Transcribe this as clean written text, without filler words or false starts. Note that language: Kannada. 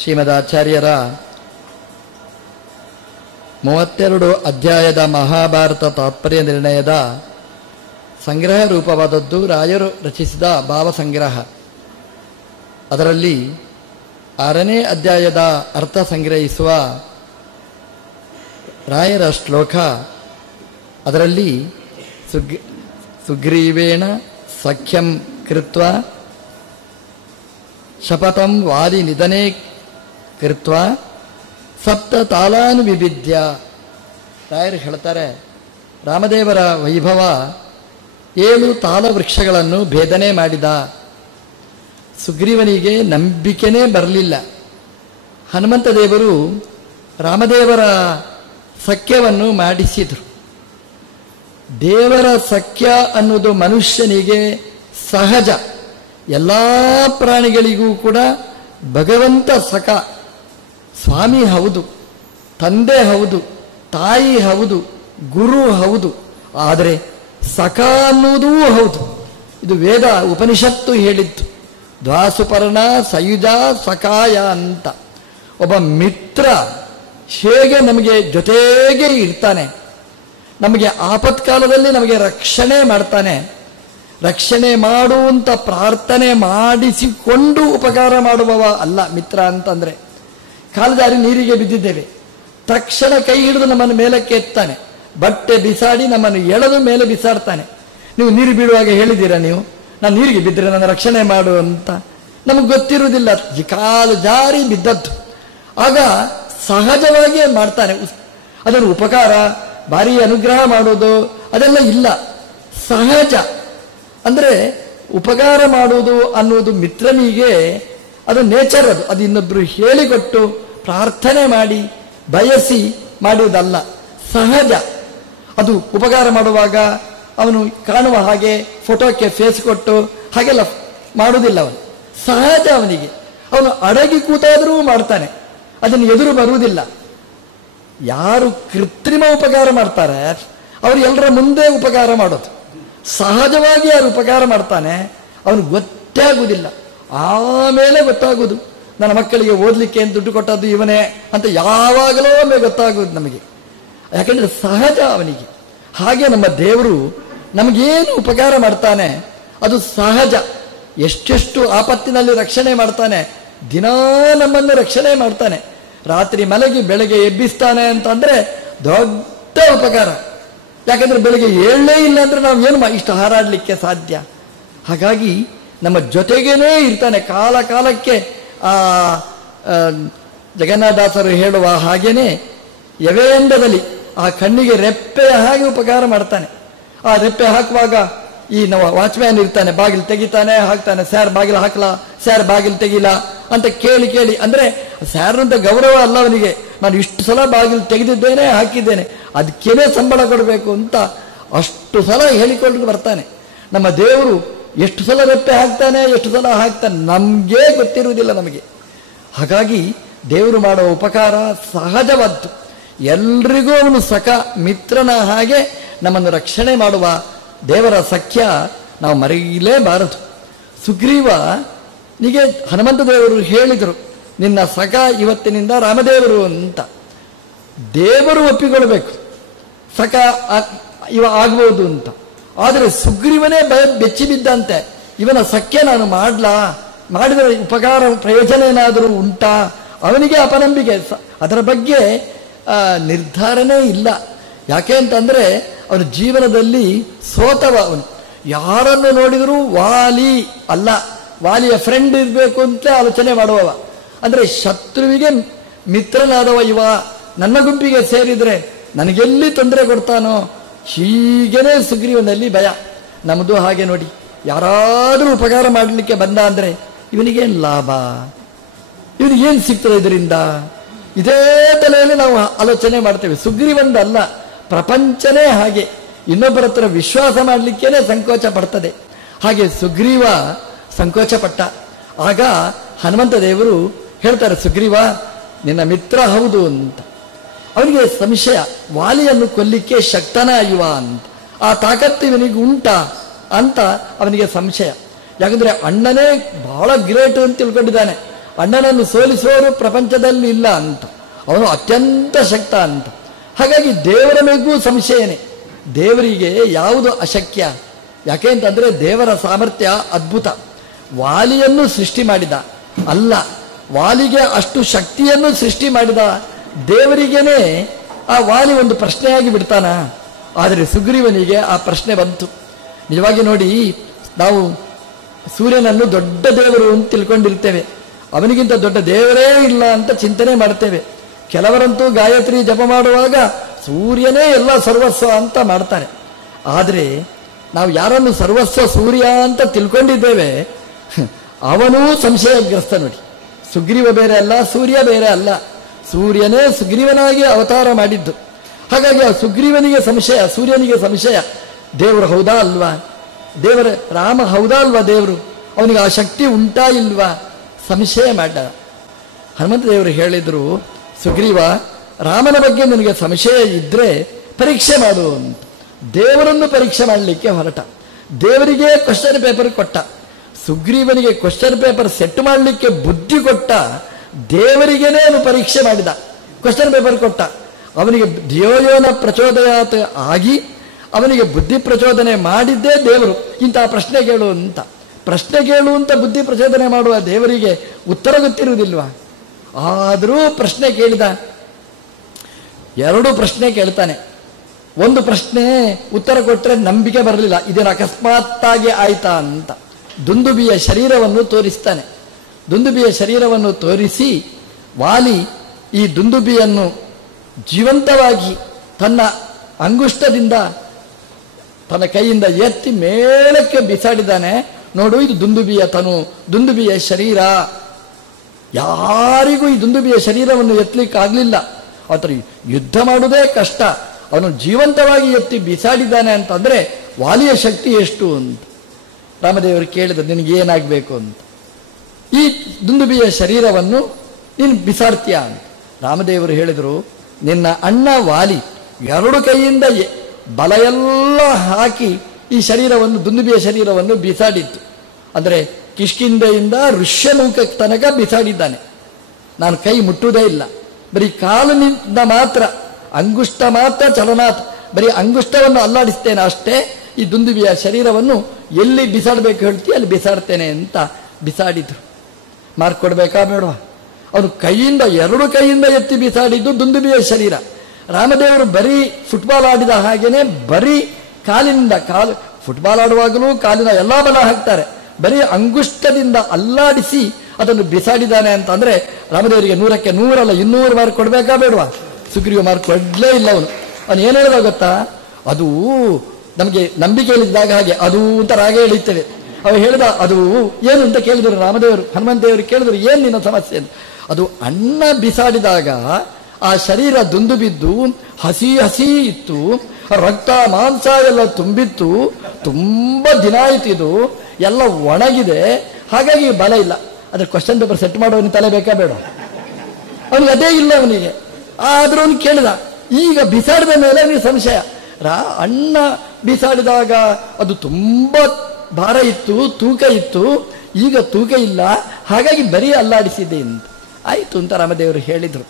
ಶ್ರೀಮದಾಚಾರ್ಯರ 32 ಅಧ್ಯಾಯದ ಮಹಾಭಾರತ ತಾತ್ಪರ್ಯ ನಿರ್ಣಯದ ಸಂಗ್ರಹ ರೂಪವಾದದ್ದು ರಾಯರು ರಚಿಸಿದ ಭಾವಸಂಗ್ರಹ. ಅದರಲ್ಲಿ 6ನೇ ಅಧ್ಯಾಯದ ಅರ್ಥ ಸಂಗ್ರಹಿಸುವ ರಾಯರ ಶ್ಲೋಕ. ಅದರಲ್ಲಿ ಸುಗ್ರೀವೇಣ ಸಖ್ಯಂ ಕೃತ್ವ ಶಪಥಂ ವಾದಿ ನಿಧನೆ ಕೃತ್ವ ಸಪ್ತ ತಾಲಾನು ವಿಭಿದ್ಯ. ರಾಯರು ಹೇಳ್ತಾರೆ, ರಾಮದೇವರ ವೈಭವ 7 ತಾಲ ವೃಕ್ಷಗಳನ್ನು ಭೇದನೆ ಮಾಡಿದ. ಸುಗ್ರೀವನಿಗೆ ನಂಬಿಕೆನೇ ಬರಲಿಲ್ಲ. ಹನುಮಂತ ದೇವರು ರಾಮದೇವರ ಸಖ್ಯವನ್ನು ಮಾಡಿಸಿದರು. ದೇವರ ಸಖ್ಯ ಅನ್ನೋದು ಮನುಷ್ಯನಿಗೆ ಸಹಜ. ಎಲ್ಲ ಪ್ರಾಣಿಗಳಿಗೂ ಕೂಡ ಭಗವಂತ ಸಖ. ಸ್ವಾಮಿ ಹೌದು, ತಂದೆ ಹೌದು, ತಾಯಿ ಹೌದು, ಗುರು ಹೌದು, ಆದರೆ ಸಖ ಅನ್ನುವುದೂ ಹೌದು. ಇದು ವೇದ ಉಪನಿಷತ್ತು ಹೇಳಿದ್ದು. ದ್ವಾಸುಪರ್ಣ ಸಯುಜ ಸಖಾಯ ಅಂತ. ಒಬ್ಬ ಮಿತ್ರ ಹೇಗೆ ನಮಗೆ ಜೊತೆಗೆ ಇರ್ತಾನೆ, ನಮಗೆ ಆಪತ್ಕಾಲದಲ್ಲಿ ನಮಗೆ ರಕ್ಷಣೆ ಮಾಡ್ತಾನೆ. ರಕ್ಷಣೆ ಮಾಡುವಂತ ಪ್ರಾರ್ಥನೆ ಮಾಡಿಸಿಕೊಂಡು ಉಪಕಾರ ಮಾಡುವವ ಅಲ್ಲ ಮಿತ್ರ ಅಂತಂದ್ರೆ. ಕಾಲದಾರಿ ನೀರಿಗೆ ಬಿದ್ದಿದ್ದೇವೆ, ತಕ್ಷಣ ಕೈ ಹಿಡಿದು ನಮ್ಮನ್ನು ಮೇಲಕ್ಕೆ ಎತ್ತಾನೆ. ಬಟ್ಟೆ ಬಿಸಾಡಿ ನಮ್ಮನ್ನು ಎಳೆದು ಮೇಲೆ ಬಿಸಾಡ್ತಾನೆ. ನೀವು ನೀರು ಬೀಳುವಾಗ ಹೇಳಿದ್ದೀರಾ, ನೀವು ನಾನು ನೀರಿಗೆ ಬಿದ್ದರೆ ನನ್ನ ರಕ್ಷಣೆ ಮಾಡು ಅಂತ? ನಮಗೆ ಗೊತ್ತಿರುವುದಿಲ್ಲ, ಕಾಲು ಜಾರಿ ಬಿದ್ದದ್ದು. ಆಗ ಸಹಜವಾಗಿಯೇ ಮಾಡ್ತಾನೆ. ಅದನ್ನು ಉಪಕಾರ ಭಾರಿ ಅನುಗ್ರಹ ಮಾಡೋದು ಅದೆಲ್ಲ ಇಲ್ಲ, ಸಹಜ. ಅಂದರೆ ಉಪಕಾರ ಮಾಡುವುದು ಅನ್ನುವುದು ಮಿತ್ರನಿಗೆ ಅದು ನೇಚರ್. ಅದು ಇನ್ನೊಬ್ರು ಹೇಳಿಕೊಟ್ಟು ಪ್ರಾರ್ಥನೆ ಮಾಡಿ ಬಯಸಿ ಮಾಡುವುದಲ್ಲ, ಸಹಜ. ಅದು ಉಪಕಾರ ಮಾಡುವಾಗ ಅವನು ಕಾಣುವ ಹಾಗೆ ಫೋಟೋಕ್ಕೆ ಫೇಸ್ ಕೊಟ್ಟು ಹಾಗೆಲ್ಲ ಮಾಡುವುದಿಲ್ಲ. ಅವನು ಸಹಜ. ಅವನಿಗೆ ಅವನು ಅಡಗಿ ಕೂತಾದರೂ ಮಾಡ್ತಾನೆ, ಅದನ್ನು ಎದುರು ಬರುವುದಿಲ್ಲ. ಯಾರು ಕೃತ್ರಿಮ ಉಪಕಾರ ಮಾಡ್ತಾರೆ ಅವರು ಎಲ್ಲರ ಮುಂದೆ ಉಪಕಾರ ಮಾಡೋದು. ಸಹಜವಾಗಿ ಯಾರು ಉಪಕಾರ ಮಾಡ್ತಾನೆ ಅವನು ಗೊತ್ತೇ ಆಗುವುದಿಲ್ಲ. ಆಮೇಲೆ ಗೊತ್ತಾಗುವುದು, ನನ್ನ ಮಕ್ಕಳಿಗೆ ಓದಲಿಕ್ಕೆ ದುಡ್ಡು ಕೊಟ್ಟದ್ದು ಇವನೇ ಅಂತ ಯಾವಾಗಲೂ ಒಮ್ಮೆ ಗೊತ್ತಾಗುವುದು ನಮಗೆ. ಯಾಕಂದ್ರೆ ಸಹಜ ಅವನಿಗೆ. ಹಾಗೆ ನಮ್ಮ ದೇವರು ನಮಗೇನು ಉಪಕಾರ ಮಾಡ್ತಾನೆ ಅದು ಸಹಜ. ಎಷ್ಟೆಷ್ಟು ಆಪತ್ತಿನಲ್ಲಿ ರಕ್ಷಣೆ ಮಾಡ್ತಾನೆ, ದಿನಾ ನಮ್ಮನ್ನು ರಕ್ಷಣೆ ಮಾಡ್ತಾನೆ. ರಾತ್ರಿ ಮಲಗಿ ಬೆಳಗ್ಗೆ ಎಬ್ಬಿಸ್ತಾನೆ ಅಂತಂದ್ರೆ ದೊಡ್ಡ ಉಪಕಾರ. ಯಾಕಂದ್ರೆ ಬೆಳಗ್ಗೆ ಏಳಲೇ ಇಲ್ಲ ಅಂದ್ರೆ ನಾವು ಏನು ಇಷ್ಟು ಹಾರಾಡಲಿಕ್ಕೆ ಸಾಧ್ಯ? ಹಾಗಾಗಿ ನಮ್ಮ ಜೊತೆಗೇನೇ ಇರ್ತಾನೆ ಕಾಲ ಕಾಲಕ್ಕೆ. ಜಗನ್ನಾಥದಾಸರು ಹೇಳುವ ಹಾಗೇನೆ ಯವೇಂದ್ರದಲ್ಲಿ ಆ ಕಣ್ಣಿಗೆ ರೆಪ್ಪೆಯ ಹಾಗೆ ಉಪಕಾರ ಮಾಡ್ತಾನೆ. ಆ ರೆಪ್ಪೆ ಹಾಕುವಾಗ ಈ ನಾವು ವಾಚ್ಮ್ಯಾನ್ ಇರ್ತಾನೆ, ಬಾಗಿಲು ತೆಗಿತಾನೆ, ಹಾಕ್ತಾನೆ. ಸ್ಯಾರ್ ಬಾಗಿಲು ಹಾಕಲಾ, ಸ್ಯಾರ್ ಬಾಗಿಲು ತೆಗಿಲ ಅಂತ ಕೇಳಿ ಕೇಳಿ. ಅಂದ್ರೆ ಸ್ಯಾರ್ ಅಂತ ಗೌರವ ಅಲ್ಲ ಅವನಿಗೆ. ನಾನು ಇಷ್ಟು ಸಲ ಬಾಗಿಲು ತೆಗೆದಿದ್ದೇನೆ, ಹಾಕಿದ್ದೇನೆ, ಅದಕ್ಕೇನೆ ಸಂಬಳ ಕೊಡಬೇಕು ಅಂತ ಅಷ್ಟು ಸಲ ಹೇಳಿಕೊಂಡು ಬರ್ತಾನೆ. ನಮ್ಮ ದೇವರು ಎಷ್ಟು ಸಲ ರೆಪ್ಪೆ ಹಾಕ್ತಾನೆ, ಎಷ್ಟು ಸಲ ಹಾಕ್ತಾನೆ ನಮ್ಗೆ ಗೊತ್ತಿರುವುದಿಲ್ಲ ನಮಗೆ. ಹಾಗಾಗಿ ದೇವರು ಮಾಡುವ ಉಪಕಾರ ಸಹಜವಾದ್ದು. ಎಲ್ರಿಗೂ ಅವನು ಸಖ, ಮಿತ್ರನ ಹಾಗೆ ನಮ್ಮನ್ನು ರಕ್ಷಣೆ ಮಾಡುವ ದೇವರ ಸಖ್ಯ ನಾವು ಮರೆಯಲೇಬಾರದು. ಸುಗ್ರೀವನಿಗೆ ಹನುಮಂತ ದೇವರು ಹೇಳಿದರು, ನಿನ್ನ ಸಖ ಇವತ್ತಿನಿಂದ ರಾಮದೇವರು ಅಂತ. ದೇವರು ಒಪ್ಪಿಕೊಳ್ಬೇಕು ಸಖ ಇವ ಆಗ್ಬೋದು ಅಂತ. ಆದರೆ ಸುಗ್ರೀವನೇ ಬೆಚ್ಚಿ ಬಿದ್ದಂತೆ, ಇವನ ಸಖ್ಯ ನಾನು ಮಾಡಿದರೆ ಉಪಕಾರ ಪ್ರಯೋಜನ ಏನಾದರೂ ಉಂಟಾ? ಅವನಿಗೆ ಅಪನಂಬಿಕೆ, ಅದರ ಬಗ್ಗೆ ನಿರ್ಧಾರನೇ ಇಲ್ಲ. ಯಾಕೆ ಅಂತಂದ್ರೆ ಅವನ ಜೀವನದಲ್ಲಿ ಸೋತವ. ಅವನು ಯಾರನ್ನು ನೋಡಿದರೂ ವಾಲಿ ಅಲ್ಲ, ವಾಲಿಯ ಫ್ರೆಂಡ್ ಇರಬೇಕು ಅಂತ ಆಲೋಚನೆ ಮಾಡುವವ. ಅಂದ್ರೆ ಶತ್ರುವಿಗೆ ಮಿತ್ರನಾದವ ಇವ. ನನ್ನ ಗುಂಪಿಗೆ ಸೇರಿದ್ರೆ ನನಗೆಲ್ಲಿ ತೊಂದರೆ ಕೊಡ್ತಾನೋ ಹೀಗೇನೆ ಸುಗ್ರೀವನಲ್ಲಿ ಭಯ. ನಮ್ಮದು ಹಾಗೆ ನೋಡಿ, ಯಾರಾದರೂ ಉಪಕಾರ ಮಾಡಲಿಕ್ಕೆ ಬಂದ ಅಂದ್ರೆ ಇವನಿಗೇನು ಲಾಭ, ಇವನಿಗೇನು ಸಿಗ್ತದೆ ಇದರಿಂದ? ಇದೇ ತಲೆಯಲ್ಲಿ ನಾವು ಆಲೋಚನೆ ಮಾಡ್ತೇವೆ. ಸುಗ್ರೀವಂದಲ್ಲ, ಪ್ರಪಂಚನೇ ಹಾಗೆ. ಇನ್ನೊಬ್ಬರ ಹತ್ರ ವಿಶ್ವಾಸ ಮಾಡಲಿಕ್ಕೇನೆ ಸಂಕೋಚ ಪಡ್ತದೆ. ಹಾಗೆ ಸುಗ್ರೀವ ಸಂಕೋಚ ಪಟ್ಟ. ಆಗ ಹನುಮಂತ ದೇವರು ಹೇಳ್ತಾರೆ, ಸುಗ್ರೀವ ನಿನ್ನ ಮಿತ್ರ ಹೌದು ಅಂತ. ಅವನಿಗೆ ಸಂಶಯ, ವಾಲಿಯನ್ನು ಕೊಲ್ಲಿಕ್ಕೆ ಶಕ್ತನ ಇವ ಅಂತ. ಆ ತಾಕತ್ತು ಇವನಿಗೆ ಉಂಟಾ ಅಂತ ಅವನಿಗೆ ಸಂಶಯ. ಯಾಕಂದ್ರೆ ಅಣ್ಣನೇ ಬಹಳ ಗ್ರೇಟ್ ಅಂತ ತಿಳ್ಕೊಂಡಿದ್ದಾನೆ. ಅಣ್ಣನನ್ನು ಸೋಲಿಸುವವರು ಪ್ರಪಂಚದಲ್ಲಿ ಇಲ್ಲ ಅಂತ, ಅವನು ಅತ್ಯಂತ ಶಕ್ತ ಅಂತ. ಹಾಗಾಗಿ ದೇವರ ಮೇಗೂ ಸಂಶಯನೇ. ದೇವರಿಗೆ ಯಾವುದು ಅಶಕ್ಯ? ಯಾಕೆ ಅಂತಂದ್ರೆ ದೇವರ ಸಾಮರ್ಥ್ಯ ಅದ್ಭುತ. ವಾಲಿಯನ್ನು ಸೃಷ್ಟಿ ಮಾಡಿದ ಅಲ್ಲ, ವಾಲಿಗೆ ಅಷ್ಟು ಶಕ್ತಿಯನ್ನು ಸೃಷ್ಟಿ ಮಾಡಿದ ದೇವರಿಗೇನೆ ಆ ವಾಲಿ ಒಂದು ಪ್ರಶ್ನೆಯಾಗಿ ಬಿಡ್ತಾನ. ಆದರೆ ಸುಗ್ರೀವನಿಗೆ ಆ ಪ್ರಶ್ನೆ ಬಂತು. ನಿಜವಾಗಿ ನೋಡಿ, ನಾವು ಸೂರ್ಯನನ್ನು ದೊಡ್ಡ ದೇವರು ಅಂತ ತಿಳ್ಕೊಂಡಿರ್ತೇವೆ, ಅವನಿಗಿಂತ ದೊಡ್ಡ ದೇವರೇ ಇಲ್ಲ ಅಂತ ಚಿಂತನೆ ಮಾಡ್ತೇವೆ. ಕೆಲವರಂತೂ ಗಾಯತ್ರಿ ಜಪ ಮಾಡುವಾಗ ಸೂರ್ಯನೇ ಎಲ್ಲ ಸರ್ವಸ್ವ ಅಂತ ಮಾಡ್ತಾರೆ. ಆದರೆ ನಾವು ಯಾರನ್ನು ಸರ್ವಸ್ವ ಸೂರ್ಯ ಅಂತ ತಿಳ್ಕೊಂಡಿದ್ದೇವೆ ಅವನೂ ಸಂಶಯಗ್ರಸ್ತ. ನೋಡಿ, ಸುಗ್ರೀವ ಬೇರೆ ಅಲ್ಲ, ಸೂರ್ಯ ಬೇರೆ ಅಲ್ಲ, ಸೂರ್ಯನೇ ಸುಗ್ರೀವನಾಗಿ ಅವತಾರ ಮಾಡಿದ್ದು. ಹಾಗಾಗಿ ಆ ಸುಗ್ರೀವನಿಗೆ ಸಂಶಯ, ಸೂರ್ಯನಿಗೆ ಸಂಶಯ, ದೇವರು ಹೌದಾ ಅಲ್ವಾ, ದೇವರ ರಾಮ ಹೌದಾ ಅಲ್ವಾ, ದೇವರು ಅವನಿಗೆ ಆ ಶಕ್ತಿ ಉಂಟಾ ಇಲ್ವಾ, ಸಂಶಯ ಮಾಡ. ಹನುಮಂತ ದೇವರು ಹೇಳಿದ್ರು, ಸುಗ್ರೀವ, ರಾಮನ ಬಗ್ಗೆ ನಿನಗೆ ಸಂಶಯ ಇದ್ರೆ ಪರೀಕ್ಷೆ ಮಾಡು ಅಂತ. ದೇವರನ್ನು ಪರೀಕ್ಷೆ ಮಾಡಲಿಕ್ಕೆ ಹೊರಟ. ದೇವರಿಗೆ ಕ್ವಶನ್ ಪೇಪರ್ ಕೊಟ್ಟ, ಸುಗ್ರೀವನಿಗೆ ಕ್ವಶನ್ ಪೇಪರ್ ಸೆಟ್ ಮಾಡಲಿಕ್ಕೆ ಬುದ್ಧಿ ಕೊಟ್ಟ, ದೇವರಿಗೇನೆ ಅವನು ಪರೀಕ್ಷೆ ಮಾಡಿದ, ಕ್ವಶನ್ ಪೇಪರ್ ಕೊಟ್ಟ. ಅವನಿಗೆ ಧಿಯೋಯೋನ ಪ್ರಚೋದಯಾತ್ ಆಗಿ ಅವನಿಗೆ ಬುದ್ಧಿ ಪ್ರಚೋದನೆ ಮಾಡಿದ್ದೇ ದೇವರು. ಇಂತಹ ಪ್ರಶ್ನೆ ಕೇಳು ಅಂತ, ಪ್ರಶ್ನೆ ಕೇಳು ಅಂತ ಬುದ್ಧಿ ಪ್ರಚೋದನೆ ಮಾಡುವ ದೇವರಿಗೆ ಉತ್ತರ ಗೊತ್ತಿರುವುದಿಲ್ವಾ? ಆದರೂ ಪ್ರಶ್ನೆ ಕೇಳಿದ. 2 ಪ್ರಶ್ನೆ ಕೇಳ್ತಾನೆ. ಒಂದು ಪ್ರಶ್ನೆ ಉತ್ತರ ಕೊಟ್ಟರೆ ನಂಬಿಕೆ ಬರಲಿಲ್ಲ, ಇದೇನು ಅಕಸ್ಮಾತ್ತಾಗಿ ಆಯ್ತಾ ಅಂತ. ದುಂದುಬಿಯ ಶರೀರವನ್ನು ತೋರಿಸ್ತಾನೆ. ದುಂದುಬಿಯ ಶರೀರವನ್ನು ತೋರಿಸಿ, ವಾಲಿ ಈ ದುಂದುಬಿಯನ್ನು ಜೀವಂತವಾಗಿ ತನ್ನ ಅಂಗುಷ್ಟದಿಂದ ತನ್ನ ಕೈಯಿಂದ ಎತ್ತಿ ಮೇಲಕ್ಕೆ ಬಿಸಾಡಿದ್ದಾನೆ. ನೋಡು, ಇದು ದುಂದುಬಿಯ ತನು, ದುಂದುಬಿಯ ಶರೀರ. ಯಾರಿಗೂ ಈ ದುಂದುಬಿಯ ಶರೀರವನ್ನು ಎತ್ತಲಿಕ್ಕಾಗಲಿಲ್ಲ. ಆತರ ಯುದ್ಧ ಮಾಡುವುದೇ ಕಷ್ಟ, ಅವನು ಜೀವಂತವಾಗಿ ಎತ್ತಿ ಬಿಸಾಡಿದ್ದಾನೆ ಅಂತಂದ್ರೆ ವಾಲಿಯ ಶಕ್ತಿ ಎಷ್ಟು ಅಂತ. ರಾಮದೇವರು ಕೇಳಿದ, ನಿನಗೇನಾಗಬೇಕು ಅಂತ. ಈ ದುಂದುಬಿಯ ಶರೀರವನ್ನು ನೀನು ಬಿಸಾಡ್ತೀಯ ಅಂತ. ರಾಮದೇವರು ಹೇಳಿದರು, ನಿನ್ನ ಅಣ್ಣ ವಾಲಿ 2 ಕೈಯಿಂದ ಬಲ ಎಲ್ಲ ಹಾಕಿ ಈ ಶರೀರವನ್ನು, ದುಂದುಬಿಯ ಶರೀರವನ್ನು ಬಿಸಾಡಿತ್ತು. ಅಂದರೆ ಕಿಷ್ಕಿಂಧೆಯಿಂದ ಋಷ್ಯಮುಖ ತನಕ ಬಿಸಾಡಿದ್ದಾನೆ. ನಾನು ಕೈ ಮುಟ್ಟುವುದೇ ಇಲ್ಲ, ಬರೀ ಕಾಲಿನಿಂದ ಮಾತ್ರ, ಅಂಗುಷ್ಟ ಮಾತ್ರ ಚಲನಾತ್, ಬರೀ ಅಂಗುಷ್ಟವನ್ನು ಅಲ್ಲಾಡಿಸ್ತೇನೆ ಅಷ್ಟೇ. ಈ ದುಂದುಬಿಯ ಶರೀರವನ್ನು ಎಲ್ಲಿ ಬಿಸಾಡಬೇಕು ಹೇಳ್ತೀಯ ಅಲ್ಲಿ ಬಿಸಾಡ್ತೇನೆ ಅಂತ ಬಿಸಾಡಿದ್ರು. ಮಾರ್ಕ್ ಕೊಡ್ಬೇಕಾ ಬೇಡವಾ? ಅವನು ಕೈಯಿಂದ 2 ಕೈಯಿಂದ ಎತ್ತಿ ಬಿಸಾಡಿದ್ದು ದುಂದುಬಿಯ ಶರೀರ. ರಾಮದೇವರು ಬರೀ ಫುಟ್ಬಾಲ್ ಆಡಿದ ಹಾಗೇನೆ ಬರೀ ಕಾಲಿನಿಂದ, ಫುಟ್ಬಾಲ್ ಆಡುವಾಗಲೂ ಕಾಲಿನ ಎಲ್ಲಾ ಬಲ ಹಾಕ್ತಾರೆ, ಬರೀ ಅಂಗುಷ್ಟದಿಂದ ಅಲ್ಲಾಡಿಸಿ ಅದನ್ನು ಬಿಸಾಡಿದ್ದಾನೆ ಅಂತ ಅಂದ್ರೆ ರಾಮದೇವರಿಗೆ 100ಕ್ಕೆ 100 ಅಲ್ಲ 200 ಮಾರ್ಕ್ ಕೊಡ್ಬೇಕಾ ಬೇಡವಾ? ಸುಗ್ರೀವ ಮಾರ್ಕ್ ಕೊಡ್ಲೇ ಇಲ್ಲ. ಅವನು ಏನು ಹೇಳಿದ ಗೊತ್ತಾ? ಅದು ನಮಗೆ ನಂಬಿಕೆ ಇಲ್ಲಿದ್ದಾಗ ಹಾಗೆ ಅದು ಅಂತ ರಾಗ ಎಳಿತೇವೆ. ಅವ ಹೇಳಿದ, ಅದು ಏನು ಅಂತ ಕೇಳಿದ್ರು ರಾಮದೇವರು, ಹನುಮಂತ ದೇವರು ಕೇಳಿದ್ರು, ಏನು ನಿನ್ನ ಸಮಸ್ಯೆ ಅಂತ. ಅದು ಅನ್ನ ಬಿಸಾಡಿದಾಗ ಆ ಶರೀರ ದುಂದು ಬಿದ್ದು ಹಸಿ ಹಸಿ ಇತ್ತು, ರಕ್ತ ಮಾಂಸ ಎಲ್ಲ ತುಂಬಿತ್ತು, ತುಂಬಾ ದಿನ ಆಯ್ತು, ಇದು ಎಲ್ಲ ಒಣಗಿದೆ, ಹಾಗಾಗಿ ಬಲ ಇಲ್ಲ. ಅದ್ರ ಕ್ವಶನ್ ಪೇಪರ್ ಸೆಟ್ ಮಾಡೋವನಿಗೆ ತಲೆ ಬೇಕಾ ಬೇಡ? ಅವನಿಗೆ ಅದೇ ಇಲ್ಲ ಅವನಿಗೆ. ಆದ್ರೂ ಅವನು ಕೇಳಿದ, ಈಗ ಬಿಸಾಡಿದ ಮೇಲೆ ಅವನಿಗೆ ಸಂಶಯ. ಅಣ್ಣ ಬಿಸಾಡಿದಾಗ ಅದು ತುಂಬಾ ಭಾರ ಇತ್ತು, ತೂಕ ಇತ್ತು, ಈಗ ತೂಕ ಇಲ್ಲ, ಹಾಗಾಗಿ ಬರೀ ಅಲ್ಲಾಡಿಸಿದೆ ಅಂತ ಆಯ್ತು ಅಂತ ರಾಮದೇವರು ಹೇಳಿದ್ರು.